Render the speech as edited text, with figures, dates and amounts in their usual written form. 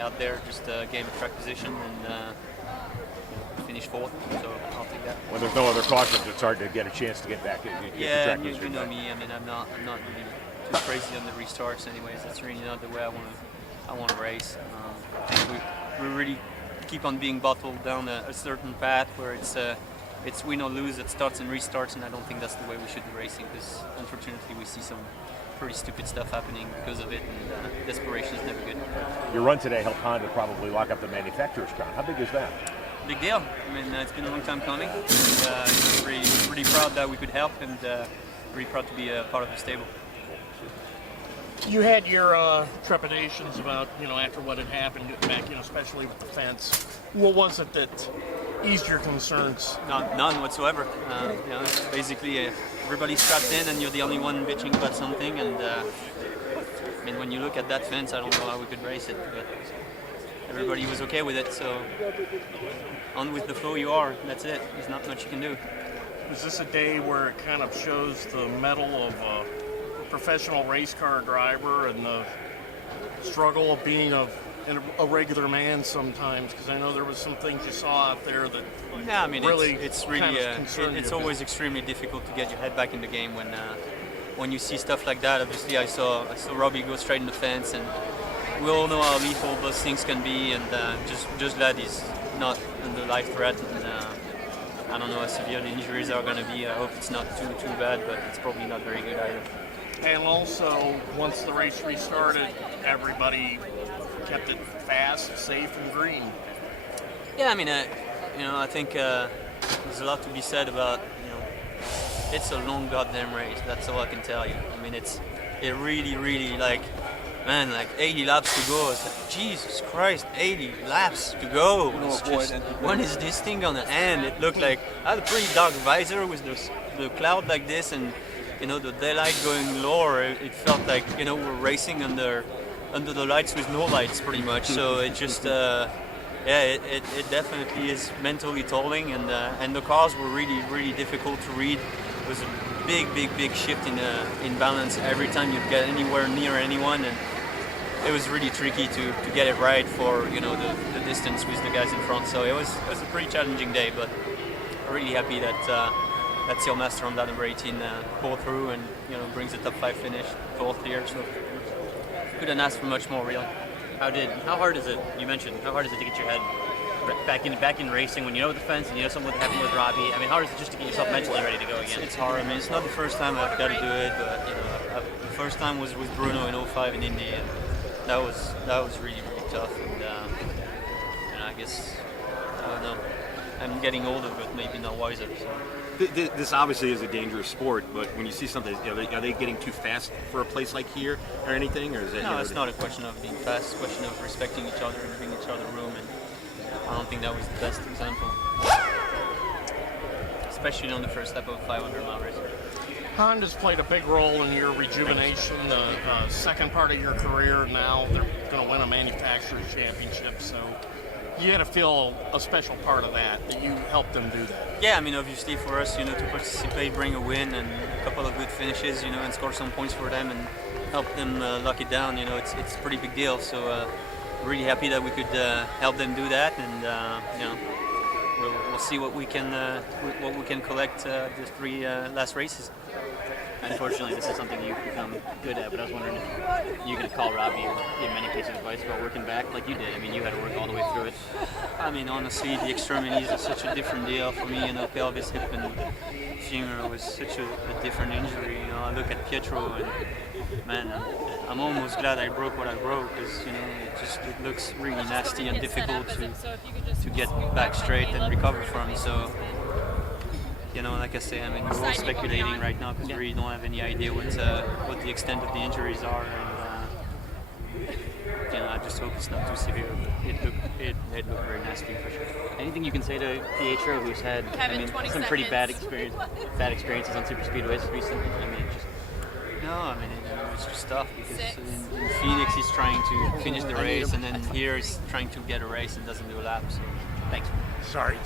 out there, just gain a track position and finish fourth. So I'll take that. When there's no other cautions, it's hard to get a chance to get back. Yeah, you know me. I mean, I'm not really too crazy on the restarts. Anyways, that's really not the way I want to race. I think we really keep on being bottled down a certain path where it's win or lose at starts and restarts, and I don't think that's the way we should be racing, because unfortunately we see some pretty stupid stuff happening because of it, and desperation is never good. Your run today helped Honda probably lock up the manufacturer's crown. How big is that? Big deal. I mean, it's been a long time coming. Really proud that we could help, and really proud to be a part of the stable. You had your trepidations about, after what had happened back, especially with the fence. What was it that eased your concerns? None whatsoever. Basically, everybody's strapped in, and you're the only one bitching about something. And I mean, when you look at that fence, I don't know how we could race it, but everybody was okay with it. So on with the flow you are. That's it. There's not much you can do. Was this a day where it kind of shows the mettle of a professional race car driver and the struggle of being a regular man sometimes? Because I know there was some things you saw out there that it's always extremely difficult to get your head back in the game when you see stuff like that. Obviously, I saw Robbie go straight in the fence, and we all know how lethal those things can be, and just glad he's not under life threat. And I don't know how severe the injuries are going to be. I hope it's not too bad, but it's probably not very good either. And also, once the race restarted, everybody kept it fast, safe, and green. Yeah, I mean, I think there's a lot to be said about, it's a long goddamn race. That's all I can tell you. I mean, it really, like 80 laps to go. It's like, Jesus Christ, 80 laps to go. It's just, when is this thing gonna end? It looked like I had a pretty dark visor with the cloud like this, and the daylight going lower. It felt like we're racing under the lights with no lights, pretty much. So it just it definitely is mentally tolling, and the cars were really difficult to read. It was a big shift in balance every time you get anywhere near anyone, and it was really tricky to get it right for the distance with the guys in front. So it was a pretty challenging day, but really happy that Sealmaster on that number 18 pulled through and brings a top 5 finish, fourth here. So couldn't ask for much more, really. How hard is it? You mentioned how hard is it to get your head back in racing when you know the fence and you know something happened with Robbie? I mean, how hard is it just to get yourself mentally ready to go again? It's hard. I mean, it's not the first time I've got to do it, but the first time was with Bruno in 05 in Indy, and that was really tough. And I guess I don't know. I'm getting older, but maybe not wiser. So. This obviously is a dangerous sport, but when you see something, are they getting too fast for a place like here or anything? Or is it? No, it's not a question of being fast. It's a question of respecting each other and giving each other room. And I don't think that was the best example, especially on the first step of a 500-mile race. Honda's played a big role in your rejuvenation, the second part of your career. Now they're going to win a manufacturer's championship, so you had to feel a special part of that you helped them do that. Yeah, I mean, obviously for us, to participate, bring a win and a couple of good finishes, and score some points for them and help them lock it down, it's a pretty big deal. So really happy that we could help them do that, and we'll see what we can collect the 3 last races. Unfortunately, this is something you've become good at, but I was wondering if you could call Robbie or give him any piece of advice about working back like you did. I mean, you had to work all the way through it. I mean, honestly, the extremities are such a different deal for me. Pelvis, hip, and femur was such a different injury. I look at Pietro, and man, I'm almost glad I broke what I broke, because it looks really nasty and difficult to get back straight and recover from. So. Like I say, I mean, we're all speculating right now because we really don't have any idea what the extent of the injuries are, and I just hope it's not too severe. But it looked very nasty for sure. Anything you can say to Pietro, who's had some pretty bad experiences on super speedways recently? I mean, it's just tough because in Phoenix he's trying to finish the race, and then here he's trying to get a race and doesn't do a lap. So thanks. Sorry,